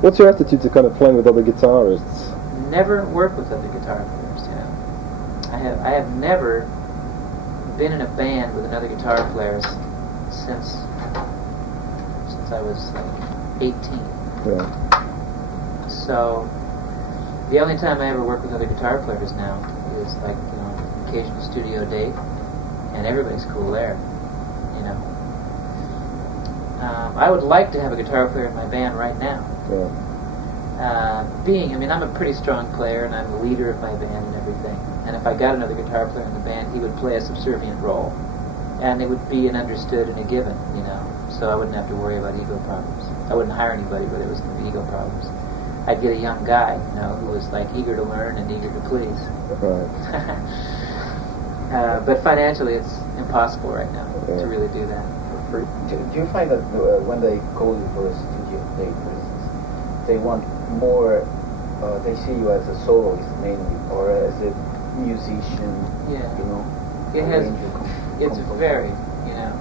What's your attitude to kind of playing with other guitarists? Never work with other guitar players, you know. I have never been in a band with another guitar player since I was like 18. Yeah. So the only time I ever work with other guitar players now is like, you know, an occasional studio date, and everybody's cool there, you know. I would like to have a guitar player in my band right now. Yeah. I mean, I'm a pretty strong player, and I'm the leader of my band and everything. And if I got another guitar player in the band, he would play a subservient role. And it would be an understood and a given, you know. So I wouldn't have to worry about ego problems. I wouldn't hire anybody where there was going to be ego problems. I'd get a young guy, you know, who was like eager to learn and eager to please. Right. But financially, it's impossible right now to really do that for free. Do you find that when they call you for a studio date, for instance, they want more, they see you as a soloist mainly, or as a musician, Yeah. you know? It's varied, you know,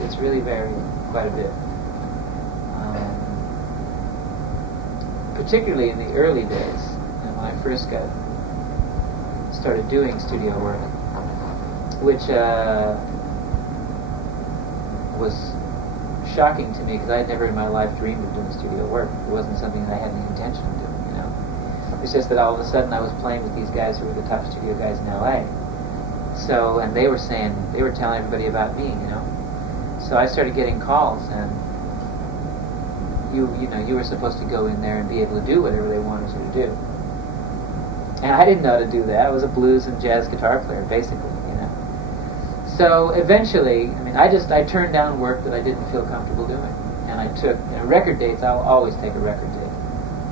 it's really varied quite a bit. Particularly in the early days, you know, when I first started doing studio work, which was shocking to me because I had never in my life dreamed of doing studio work. It wasn't something that I had any intention of doing, you know. It's just that all of a sudden I was playing with these guys who were the top studio guys in LA. So, and they were telling everybody about me, you know. So I started getting calls, and you were supposed to go in there and be able to do whatever they wanted you to do. And I didn't know how to do that. I was a blues and jazz guitar player, basically, you know. So eventually, I mean, I turned down work that I didn't feel comfortable doing. And I took, you know, record dates. I'll always take a record date.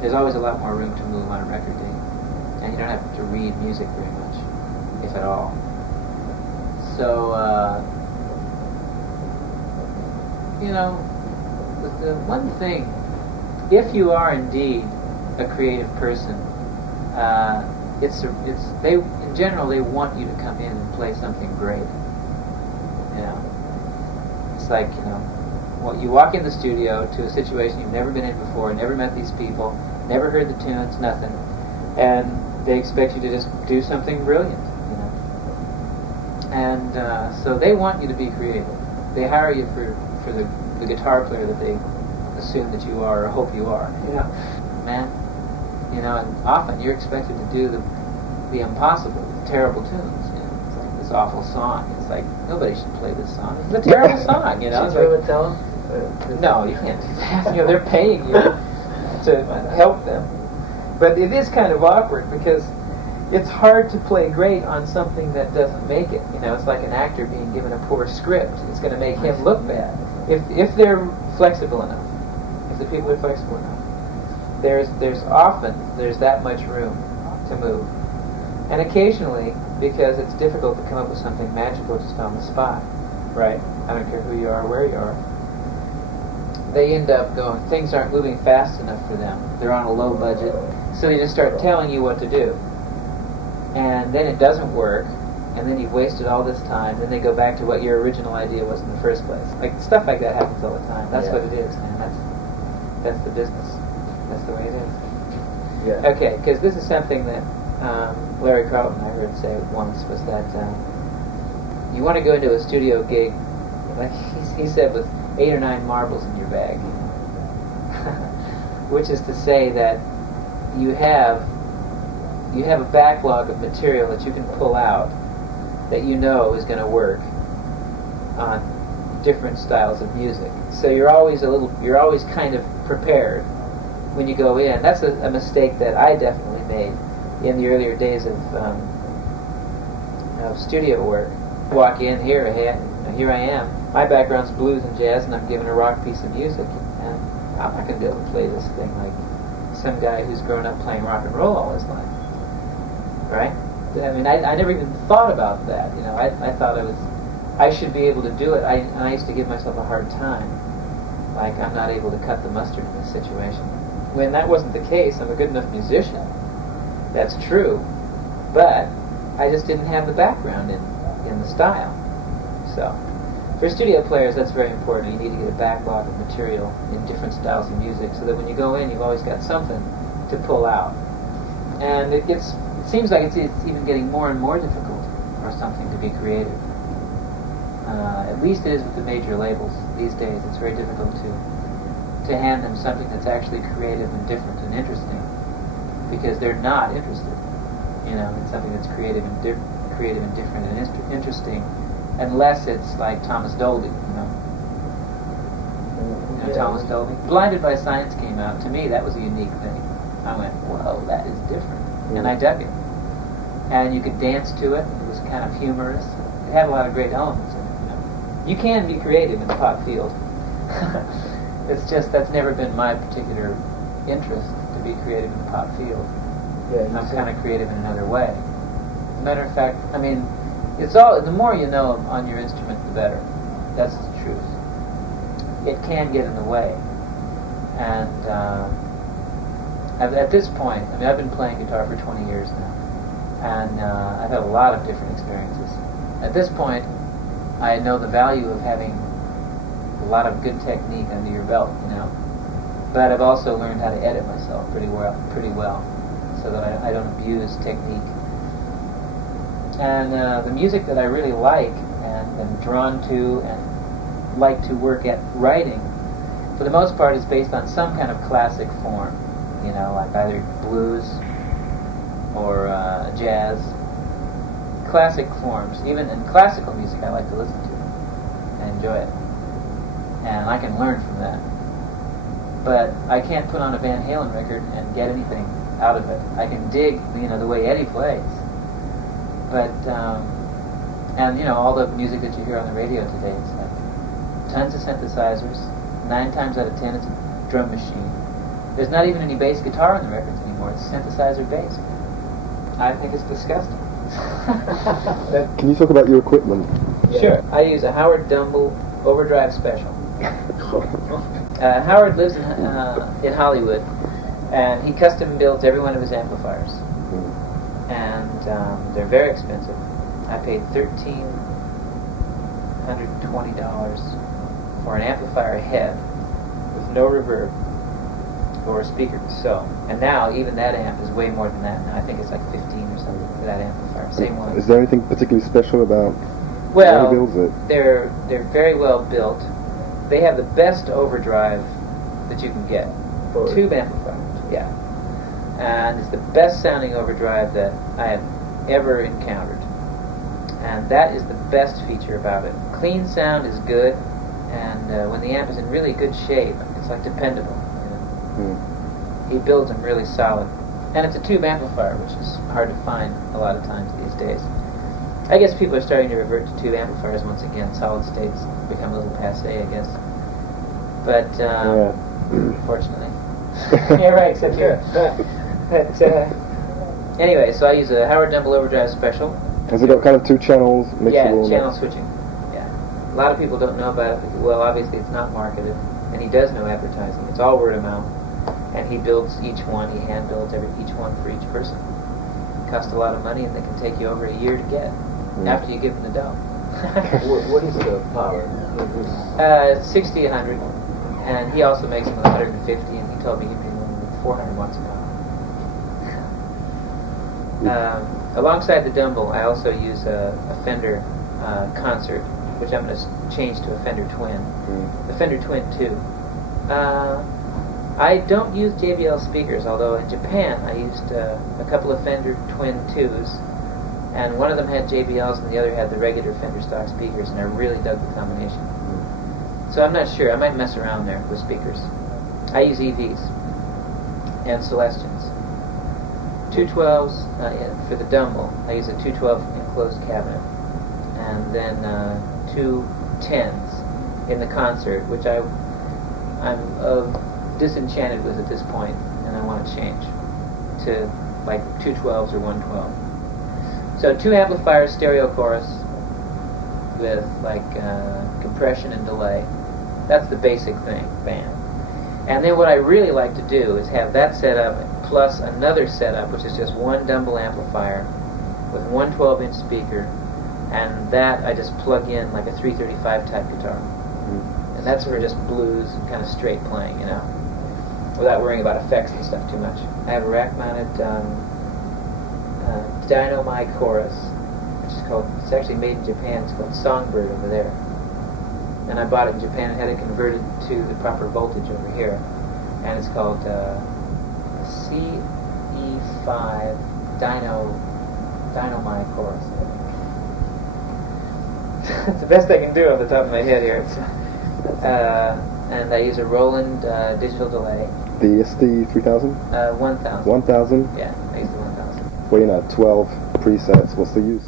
There's always a lot more room to move on a record date. And you don't have to read music very much, if at all. So, you know, the one thing, if you are indeed a creative person, in general they want you to come in and play something great. You know, it's like, you know, well, you walk in the studio to a situation you've never been in before, never met these people, never heard the tunes, nothing, and they expect you to just do something brilliant. You know, and so they want you to be creative. They hire you for the guitar player that they assume that you are or hope you are. You know, man. You know, and often you're expected to do the impossible, the terrible tunes. You know, it's like this awful song. It's like nobody should play this song. It's a terrible song. You know. Did you ever tell them? No, you can't do that. You know, they're paying you to help them. But it is kind of awkward because it's hard to play great on something that doesn't make it. You know, it's like an actor being given a poor script. It's going to make him look bad. If they're flexible enough, if the people are flexible enough, there's that much room to move. And occasionally, because it's difficult to come up with something magical just on the spot, right? I don't care who you are, where you are. They end up going, things aren't moving fast enough for them. They're on a low budget. So they just start telling you what to do. And then it doesn't work, and then you've wasted all this time, then they go back to what your original idea was in the first place. Like, stuff like that happens all the time. That's what it is, man. That's the business. That's the way it is. Yeah. Okay, because this is something that Larry Carlton, I heard say once, was that you want to go into a studio gig, like he said, with 8 or 9 marbles in your bag. Which is to say that you have a backlog of material that you can pull out that you know is going to work on different styles of music. So you're always kind of prepared when you go in. That's a mistake that I definitely made in the earlier days of studio work. Walk in here I am. My background's blues and jazz, and I'm given a rock piece of music, and I'm not going to be able to play this thing like some guy who's grown up playing rock and roll all his life. Right? I mean, I never even thought about that. You know, I thought I should be able to do it. I used to give myself a hard time, like I'm not able to cut the mustard in this situation. When that wasn't the case, I'm a good enough musician. That's true, but I just didn't have the background in the style. For studio players, that's very important. You need to get a backlog of material in different styles of music so that when you go in, you've always got something to pull out. And it seems like it's even getting more and more difficult for something to be creative. At least it is with the major labels these days. It's very difficult to hand them something that's actually creative and different and interesting, because they're not interested, in something that's creative and different and interesting, unless it's like Thomas Dolby, Thomas Dolby. Blinded by Science came out. To me, that was a unique thing. I went, whoa, that is different, and I dug it. And you could dance to it. It was kind of humorous. It had a lot of great elements in it. You can be creative in the pop field. It's just that's never been my particular interest, to be creative in the pop field. Yeah, I'm kind of creative in another way. As a matter of fact, I mean, it's all, the more you know on your instrument, the better. That's the truth. It can get in the way. And at this point, I mean, I've been playing guitar for 20 years now, and I've had a lot of different experiences. At this point, I know the value of having a lot of good technique under your belt, But I've also learned how to edit myself pretty well, so that I don't abuse technique. And the music that I really like and am drawn to and like to work at writing, for the most part, is based on some kind of classic form, like either blues or jazz. Classic forms. Even in classical music, I like to listen to and enjoy it. And I can learn from that. But I can't put on a Van Halen record and get anything out of it. I can dig, the way Eddie plays. But, and all the music that you hear on the radio today, it's like tons of synthesizers. 9 times out of 10, it's a drum machine. There's not even any bass guitar on the records anymore. It's synthesizer bass. I think it's disgusting. Can you talk about your equipment? Yeah. Sure. I use a Howard Dumble Overdrive Special. Howard lives in Hollywood, and he custom builds every one of his amplifiers. And they're very expensive. I paid $1,320 for an amplifier head with no reverb or a speaker to sew. And now even that amp is way more than that. Now I think it's like 15 or something for that amplifier. Same one. Is there anything particularly special about how he builds it? They're very well built. They have the best overdrive that you can get. Tube amplifiers, yeah. And it's the best sounding overdrive that I have ever encountered. And that is the best feature about it. Clean sound is good, and when the amp is in really good shape, it's like dependable. He builds them really solid. And it's a tube amplifier, which is hard to find a lot of times these days. I guess people are starting to revert to tube amplifiers once again. Solid states become a little passé, I guess. But, fortunately. Yeah, right, except here. But, anyway, so I use a Howard Dumble Overdrive Special. Has it got kind of 2 channels? Yeah, channel switching. Yeah. A lot of people don't know about it. Well, obviously it's not marketed. And he does no advertising. It's all word of mouth. And he builds each one. He hand builds each one for each person. It costs a lot of money, and they can take you over a year to get after you give them the dough. What is the power? 60, 100. And he also makes them with 150, and he told me he made one with 400 watts a power. Alongside the Dumble, I also use a Fender Concert, which I'm going to change to a Fender Twin. The Fender Twin 2. I don't use JBL speakers, although in Japan I used a couple of Fender Twin 2s, and one of them had JBLs and the other had the regular Fender stock speakers, and I really dug the combination. So I'm not sure. I might mess around there with speakers. I use EVs and Celestions. 212s for the Dumble. I use a 212 enclosed cabinet, and then 2 10s in the Concert, which I'm disenchanted with at this point, and I want to change to like 2 12s or 112. So 2 amplifiers, stereo chorus with like compression and delay. That's the basic thing, bam. And then what I really like to do is have that setup plus another setup, which is just one Dumble amplifier with one 12-inch speaker and that I just plug in like a 335 type guitar. And that's for just blues and kind of straight playing, you know, without worrying about effects and stuff too much. I have a rack-mounted Dynamite chorus, which is called, it's actually made in Japan, it's called Songbird over there. And I bought it in Japan and had it converted to the proper voltage over here. And it's called CE5 Dynamite chorus. It's the best I can do off the top of my head here. And I use a Roland Digital Delay. The SD3000? 1000. 1000? Yeah, I use the 1000. Well, you know, 12 presets. What's the use?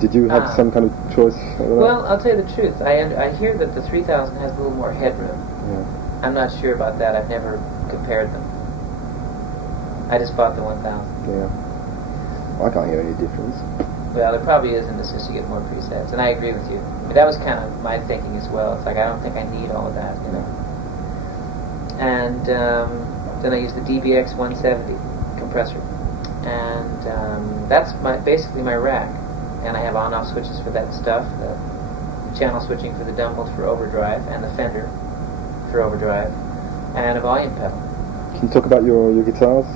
Did you have some kind of choice? Well, I'll tell you the truth. I hear that the 3000 has a little more headroom. Yeah. I'm not sure about that. I've never compared them. I just bought the 1000. Yeah. I can't hear any difference. Well, there probably is in this, just you get more presets, and I agree with you. I mean, that was kind of my thinking as well. It's like, I don't think I need all of that, you know. And then I use the DBX 170 compressor, and that's basically my rack. And I have on-off switches for that stuff, the channel switching for the Dumble for overdrive, and the Fender for overdrive, and a volume pedal. Can you talk about your guitars?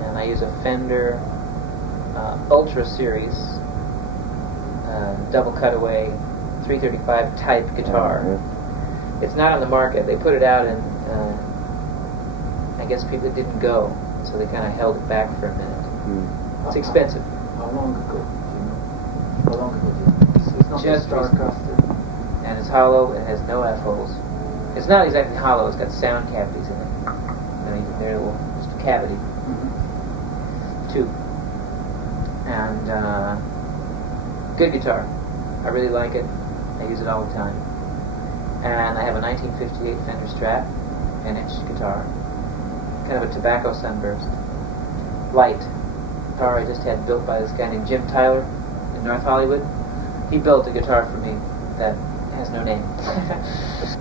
And I use a Fender Ultra Series double cutaway 335 type guitar. Yeah. It's not on the market. They put it out and I guess people didn't go, so they kind of held it back for a minute. It's expensive. How long ago? How long ago did you? It's not Just a Starcaster. And it's hollow. It has no F-holes. It's not exactly hollow. It's got sound cavities in it. I mean, they're a little just a cavity tube. And good guitar. I really like it. I use it all the time. And I have a 1958 Fender Strat, an inch guitar. Kind of a tobacco sunburst. Light. Guitar I just had built by this guy named Jim Tyler in North Hollywood. He built a guitar for me that has no name.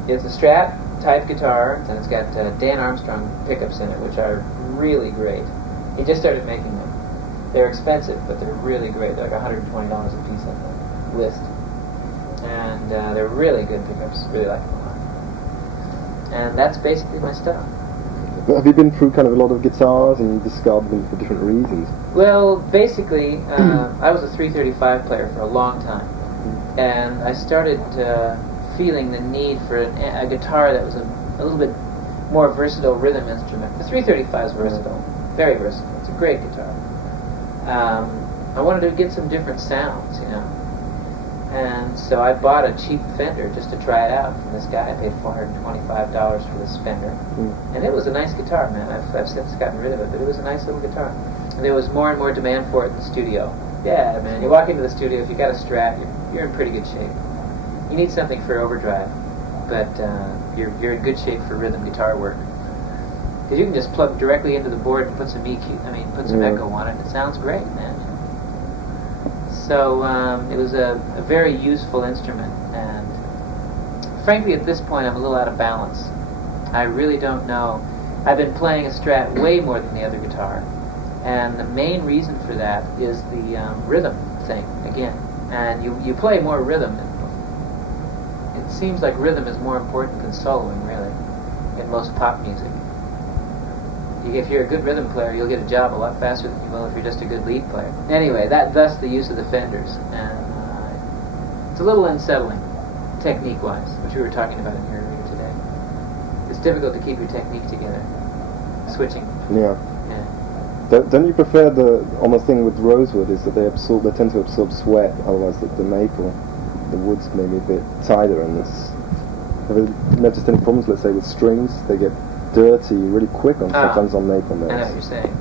It's a Strat type guitar, and it's got Dan Armstrong pickups in it, which are really great. He just started making them. They're expensive, but they're really great. They're like $120 a piece on the list. And they're really good pickups. Really like them a lot. And that's basically my stuff. But have you been through kind of a lot of guitars and you discarded them for different reasons? Well, basically, I was a 335 player for a long time. And I started feeling the need for a guitar that was a little bit more versatile rhythm instrument. The 335 is versatile. Very versatile. It's a great guitar. I wanted to get some different sounds, you know. And so I bought a cheap Fender just to try it out from this guy. I paid $425 for this Fender. And it was a nice guitar, man. I've since gotten rid of it, but it was a nice little guitar. And there was more and more demand for it in the studio. Yeah, man, you walk into the studio, if you got a Strat, you're in pretty good shape. You need something for overdrive, but you're in good shape for rhythm guitar work. Because you can just plug directly into the board and put some put some echo on it. It sounds great, man. So it was a very useful instrument, and frankly, at this point, I'm a little out of balance. I really don't know. I've been playing a Strat way more than the other guitar, and the main reason for that is the rhythm thing again. And you play more rhythm. It seems like rhythm is more important than soloing, really, in most pop music. If you're a good rhythm player, you'll get a job a lot faster than you will if you're just a good lead player. Anyway, thus the use of the Fenders. And it's a little unsettling, technique-wise, which we were talking about in here earlier today. It's difficult to keep your technique together, switching. Yeah. Don't you prefer the almost thing with rosewood is that they tend to absorb sweat, otherwise the maple, the wood's maybe a bit tighter and this. Have you noticed any problems, let's say, with strings? They get dirty really quick sometimes on maple notes. I know what you're saying.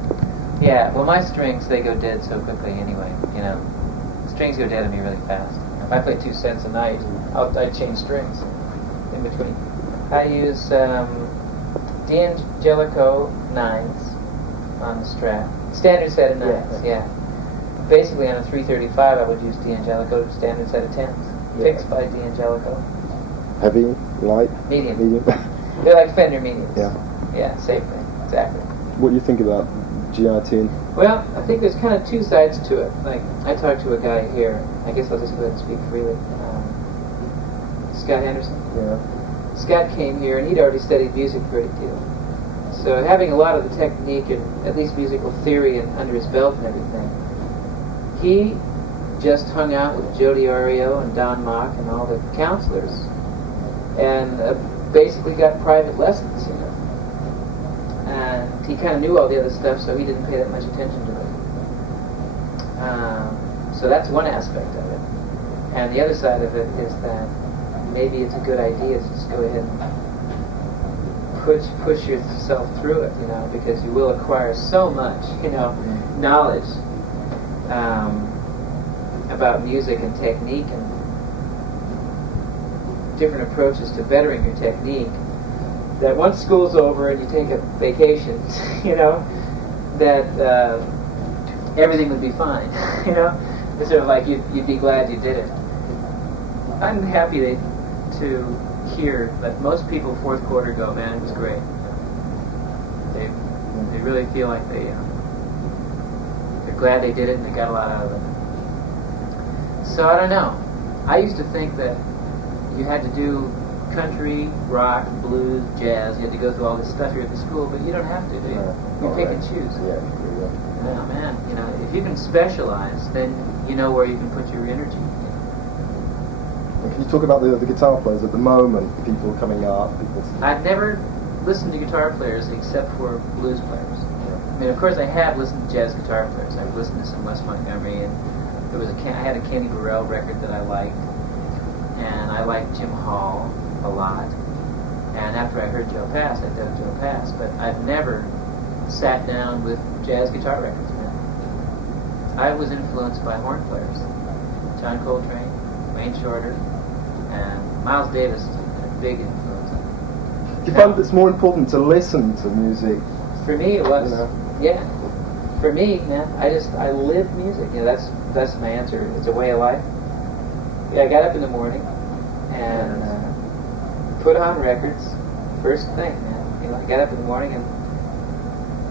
Yeah, well my strings, they go dead so quickly anyway, you know. Strings go dead on me really fast. If I play 2 sets a night, I change strings in between. I use D'Angelico 9s on the Strat. Standard set of 9s, yeah. Basically on a 335 I would use D'Angelico standard set of 10s. Fixed by D'Angelico. Heavy, light? Medium. They're like Fender mediums. Yeah. Yeah, same thing, exactly. What do you think about G.I.T. Well, I think there's kind of two sides to it. Like, I talked to a guy here. I guess I'll just go ahead and speak freely. Scott Henderson. Yeah. Scott came here, and he'd already studied music a great deal. So having a lot of the technique and at least musical theory and under his belt and everything, he just hung out with Joe DiOrio and Don Mock and all the counselors, and basically got private lessons, you know. And he kind of knew all the other stuff, so he didn't pay that much attention to it. So that's one aspect of it. And the other side of it is that maybe it's a good idea to just go ahead and push yourself through it, you know, because you will acquire so much, you know, knowledge about music and technique and different approaches to bettering your technique, that once school's over and you take a vacation, you know, that everything would be fine, you know. It's sort of like you'd be glad you did it. I'm happy to hear that most people fourth quarter go, man, it was great. They really feel like they're glad they did it and they got a lot out of it. So I don't know. I used to think that you had to do country, rock, blues, jazz. You had to go through all this stuff here at the school, but you don't have to, do you? You pick and choose. Yeah. Oh man, you know, if you can specialize, then you know where you can put your energy. And can you talk about the guitar players at the moment? People coming up. I've never listened to guitar players except for blues players. I mean, of course, I have listened to jazz guitar players. I've listened to some Wes Montgomery, and I had a Kenny Burrell record that I liked, and I liked Jim Hall a lot. And after I heard Joe Pass, I dug Joe Pass. But I've never sat down with jazz guitar records. I was influenced by horn players, John Coltrane, Wayne Shorter, and Miles Davis is a big influence on me. Do you find it's more important to listen to music? For me, it was. You know? Yeah. For me, man, I live music. You know, that's my answer. It's a way of life. Yeah, I got up in the morning and put on records. First thing, man. You know, I got up in the morning and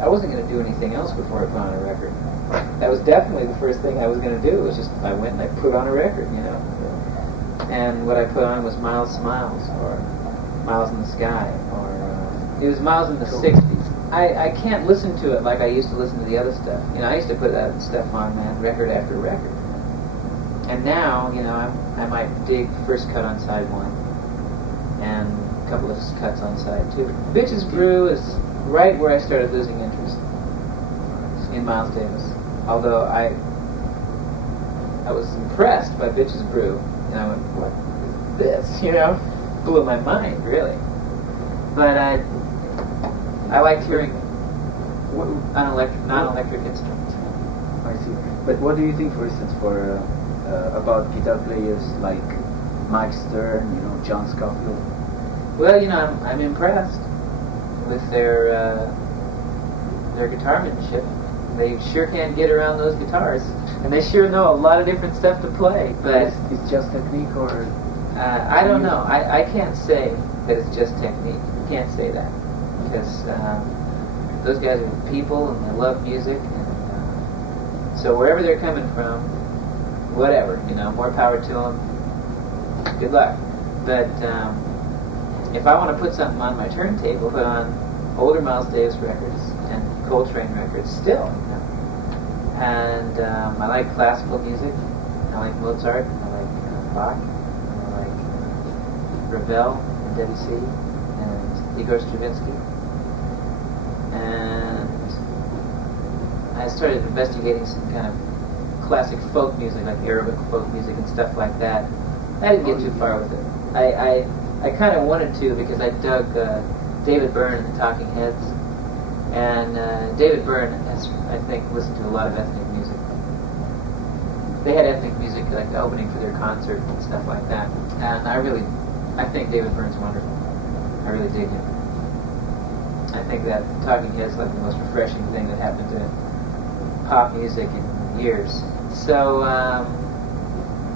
I wasn't going to do anything else before I put on a record. That was definitely the first thing I was going to do. It was just I went and I put on a record, you know. And what I put on was Miles Smiles or Miles in the Sky, or it was Miles in the 60s. I can't listen to it like I used to listen to the other stuff. You know, I used to put that stuff on, man, record after record. And now, you know, I might dig First Cut on side one and a couple of cuts on side two. Bitches Brew is right where I started losing interest in Miles Davis. Although I was impressed by Bitches Brew, and I went, what is this? You know, blew my mind, really. But I liked hearing non-electric instruments. I see. But what do you think, for instance, about guitar players like Mike Stern, you know, John Scofield? Well, you know, I'm impressed with their guitarmanship. They sure can get around those guitars, and they sure know a lot of different stuff to play. But it's just technique, or I don't know. I can't say that it's just technique. I can't say that because those guys are people and they love music, and so wherever they're coming from, whatever, you know, more power to them. Good luck. But if I want to put something on my turntable, put on older Miles Davis records and Coltrane records still, you know. And I like classical music. I like Mozart. I like Bach. I like Ravel and Debussy and Igor Stravinsky. And I started investigating some kind of classic folk music, like Arabic folk music and stuff like that. I didn't get too far with it. I kind of wanted to because I dug David Byrne and the Talking Heads. And David Byrne has, I think, listened to a lot of ethnic music. They had ethnic music like the opening for their concert and stuff like that. And I think David Byrne's wonderful. I really dig him. I think that Talking Heads is like the most refreshing thing that happened to pop music in years. So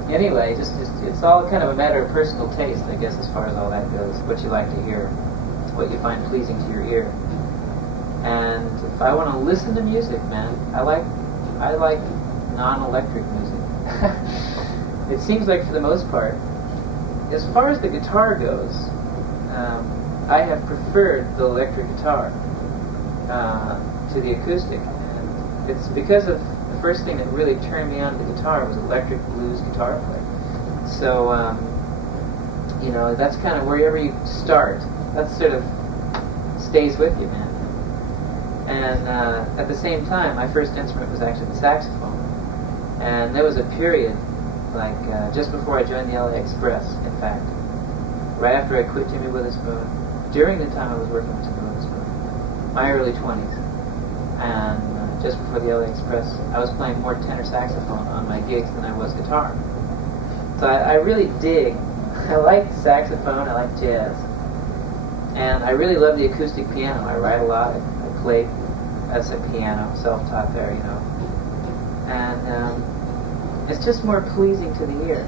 anyway, just it's all kind of a matter of personal taste, I guess, as far as all that goes. What you like to hear, what you find pleasing to your ear. And if I want to listen to music, man, I like non-electric music. It seems like for the most part, as far as the guitar goes, I have preferred the electric guitar to the acoustic. And it's because of the first thing that really turned me on to the guitar was electric blues guitar play. So, you know, that's kind of wherever you start, that sort of stays with you, man. And at the same time, my first instrument was actually the saxophone. And there was a period, like just before I joined the LA Express, in fact, right after I quit Jimmy Witherspoon, during the time I was working with Jimmy Witherspoon, my early 20s, and just before the LA Express, I was playing more tenor saxophone on my gigs than I was guitar. So I really dig, I like saxophone, I like jazz, and I really love the acoustic piano. I write a lot, I play as a piano, self-taught there, you know, and it's just more pleasing to the ear,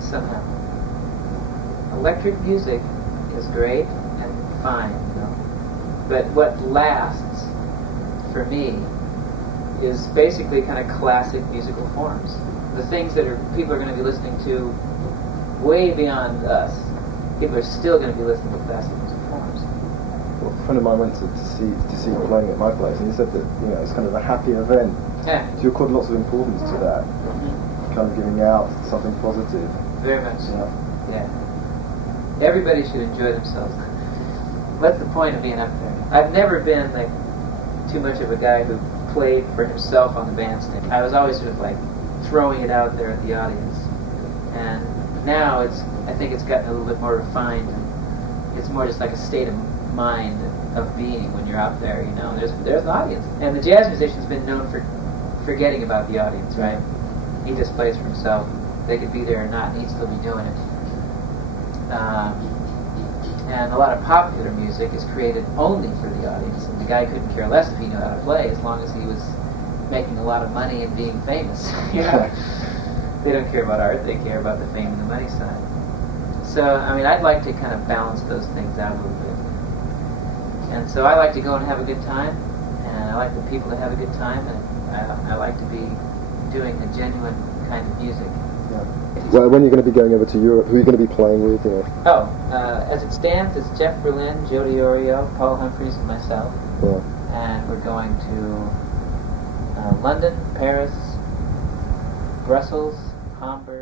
somehow. Electric music is great and fine, you know, but what lasts for me is basically kind of classic musical forms. The things that people are going to be listening to way beyond us. People are still going to be listening to classic musical forms. Well, a friend of mine went to see you playing at my place, and he said that, you know, it's kind of a happy event. Yeah. So you accord lots of importance to that, kind of giving out something positive. Very much. Yeah. Yeah. Everybody should enjoy themselves. What's the point of being up there? I've never been like too much of a guy who played for himself on the bandstand. I was always sort of like throwing it out there at the audience. And now I think it's gotten a little bit more refined. And it's more just like a state of mind of being when you're out there, you know. There's an audience. And the jazz musician's been known for forgetting about the audience, right? He just plays for himself. They could be there or not, and he'd still be doing it. And a lot of popular music is created only for the audience, and the guy couldn't care less if he knew how to play, as long as he was making a lot of money and being famous. You know? They don't care about art, they care about the fame and the money side. So, I mean, I'd like to kind of balance those things out a little bit. And so I like to go and have a good time, and I like the people to have a good time, and I like to be doing a genuine kind of music. Yeah. Well, when you're going to be going over to Europe, who are you going to be playing with? You know? Oh, as it stands, it's Jeff Berlin, Joe DiOrio, Paul Humphreys, and myself. Yeah. And we're going to London, Paris, Brussels, Hamburg.